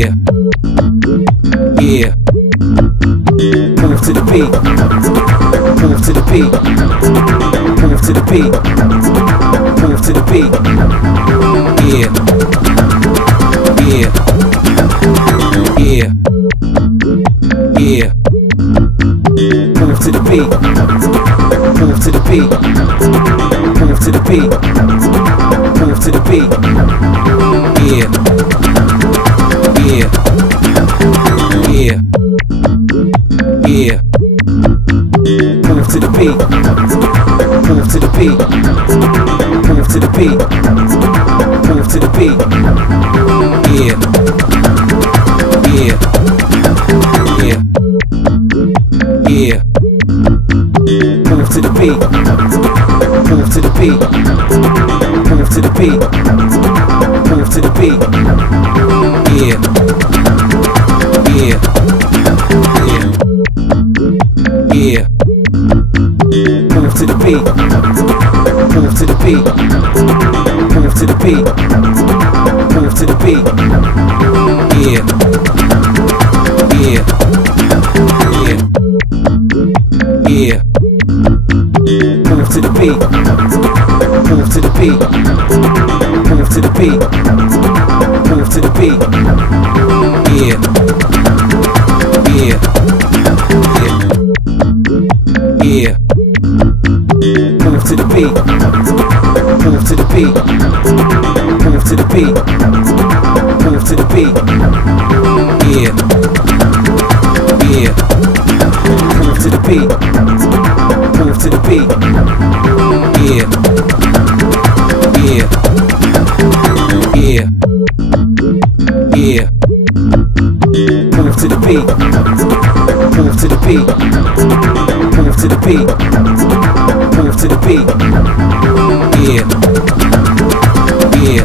Yeah, yeah. Move to the beat. Move to the beat. Move to the beat. Move to the beat. Yeah, yeah, yeah, yeah. Move to the beat. Move to the beat. Move to the beat. Move to the beat. Yeah, yeah, yeah, yeah. Move to the beat. Move to the beat. Move to the beat. Move to the beat. Yeah, yeah, yeah, yeah. Move to the beat. Move to the beat. Move to the beat. Move to the beat. Yeah, yeah, yeah, yeah. Move to the beat. Move to the beat. Move to the beat. Move to the beat. Yeah, yeah, yeah, yeah. Move to the beat. Move to the beat. Move to the beat. Move to the beat. Yeah, yeah, yeah, yeah. Move to the beat. Move to the beat. Move to the beat. Move to the beat. Yeah, yeah. Move to the beat. Move to the beat. Yeah, yeah, yeah, yeah. Move to the beat. Move to the beat. Move to the beat. Move to the beat. Yeah, yeah,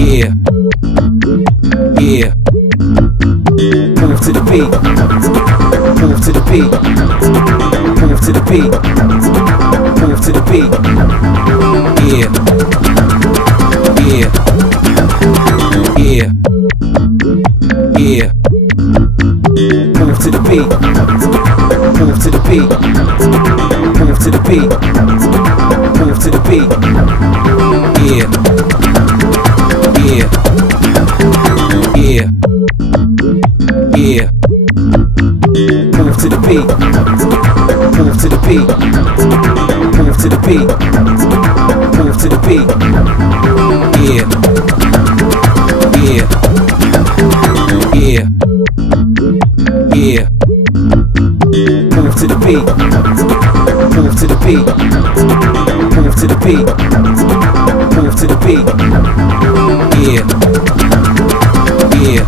yeah, yeah. Move to the beat. Move to the beat. Move to the beat. Move to the beat. Yeah, yeah, yeah, yeah. Move to the beat. Move to the beat. Move to the beat. Move to the beat. Yeah, yeah, yeah, yeah. Move to the beat. Move to the beat. Move to the beat. Move to the beat. Yeah, yeah, yeah, yeah. Move to the beat. Move to the beat. Move to the beat. Move to the beat. Yeah, yeah, yeah, yeah. Move to the beat. Move to the beat. Move to the beat. Move to the beat. Yeah, yeah,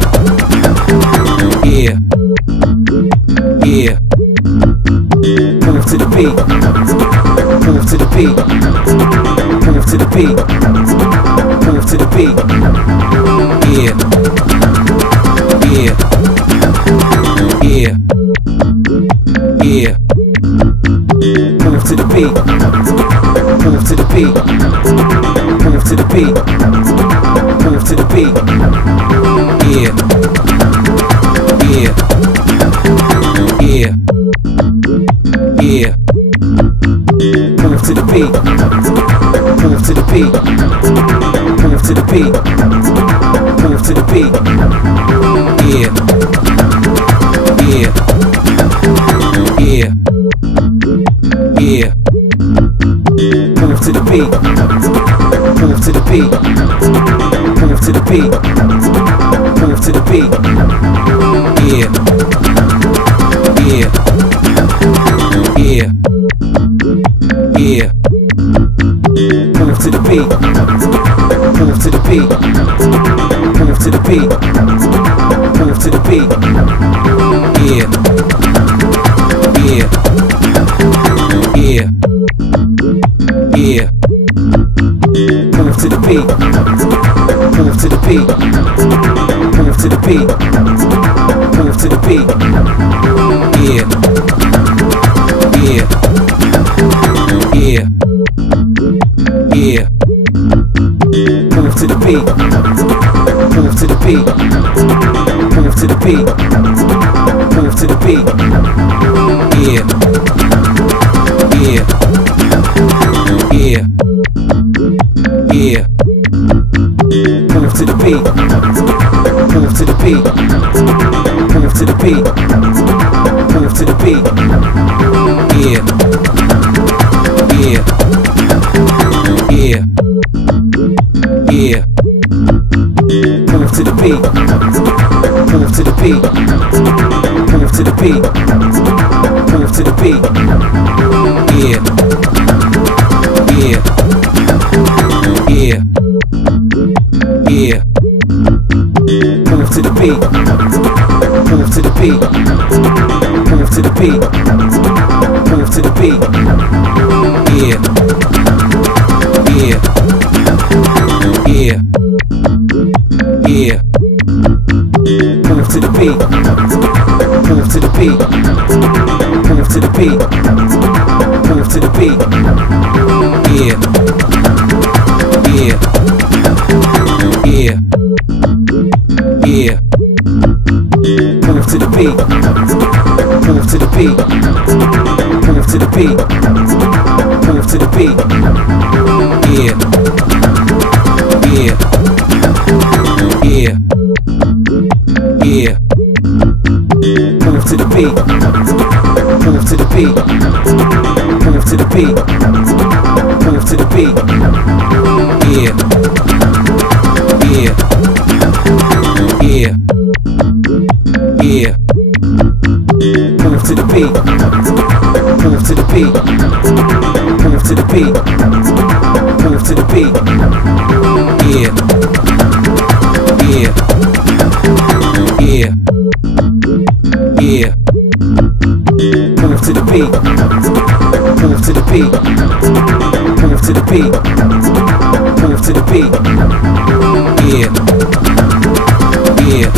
yeah, yeah. Move to the beat. Move to the beat. Move to the beat. Move to the beat. Yeah, yeah, yeah, yeah. Move to the beat. Move to the beat. Move to the beat. Move to the beat. Yeah, yeah, yeah, yeah. Move to the beat. Move to the beat. Move to the beat. Move to the beat. Yeah, yeah, yeah, yeah. Move to the beat. Move to the beat. Move to the beat. Move to the beat. Yeah, yeah, yeah, yeah. Move to the beat. Move to the beat. Move to the beat. Move to the beat. Yeah, yeah, yeah, yeah. Move to the beat. Move to the beat. beat. Move to the beat. Move to the beat. Yeah. Yeah. Yeah. Yeah. Move to the beat. Move to the beat. Move to the beat. Move to the beat. Yeah. Yeah. Yeah. Yeah. Move to the beat. Move to the beat. Move to the beat. Move to the beat. Yeah. Yeah. Yeah. Yeah. Move to the beat. Move to the beat. Move to the beat. Move to the beat. Yeah. Yeah. Yeah. Yeah. Move to the beat. Move to the beat. Move to the beat. Move to the beat. Yeah. Yeah. Yeah. Yeah. Move to the beat. Move to the beat. Move to the beat. Move to the beat. Yeah. Yeah. Yeah. Yeah. Move to the beat. Move to the beat. Move to the beat. Move to the beat. Yeah. Yeah. Yeah. Yeah. Move to the beat. Move to the beat. Move to the beat. Move to the beat. Yeah. Yeah. Yeah. Yeah. Move to the beat. Move to the beat. Move to the beat. Move to the beat. Yeah. Yeah. Yeah. Yeah. Move to the beat. Move to the beat. Move to the beat. Move to the beat. Yeah. Yeah.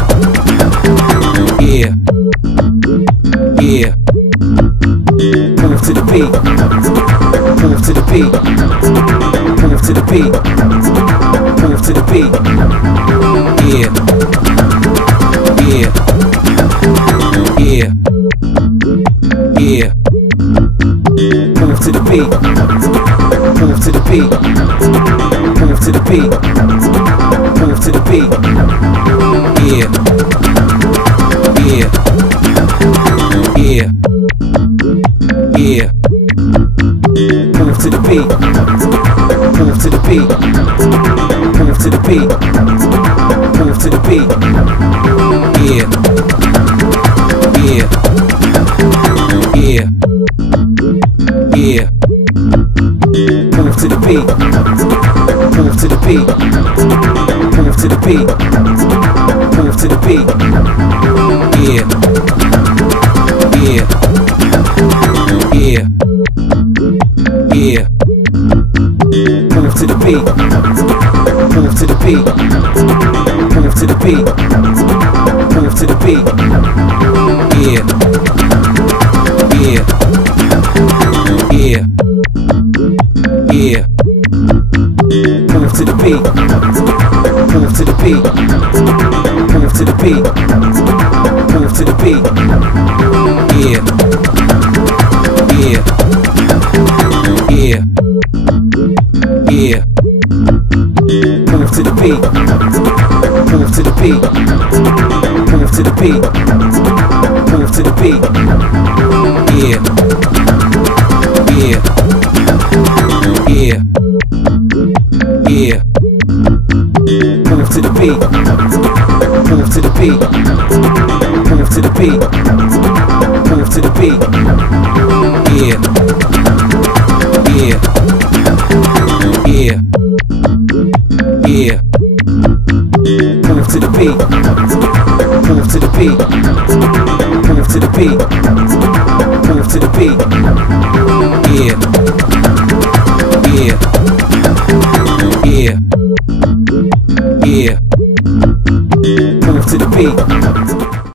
Yeah. Yeah. Move to the beat. Move to the beat. Move to the beat. Move to the beat. Yeah. Yeah. Yeah. Yeah. Move to the beat. Move to the beat. Move to the beat. Move to the beat. Yeah. Yeah. Yeah. Yeah. Move to the beat. Move to the beat. Move to the beat. Move to the beat. Yeah. Yeah. Yeah. Yeah. Move to the beat. Move to the beat. Move to the beat. Move to the beat. Yeah. Yeah. Yeah. Yeah. Move to the beat. Move to the beat. Move to the beat. Move to the beat. Yeah. Yeah. Yeah. Yeah. Move to the beat. Move to the beat. Move to the beat. Move to the beat. Yeah. Yeah. Yeah. Yeah. Move to the beat. Move to the beat. Move to the beat. Move to the beat. Yeah. Yeah. Yeah. Yeah. Move to the beat. Move to the beat. Move to the beat. Move to the beat. Yeah.